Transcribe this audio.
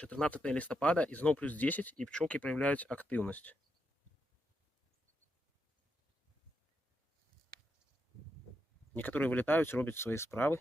14 листопада, і зноў плюс 10, і пчолки проявляють активність. Некоторые вылетают, роблять свої справи.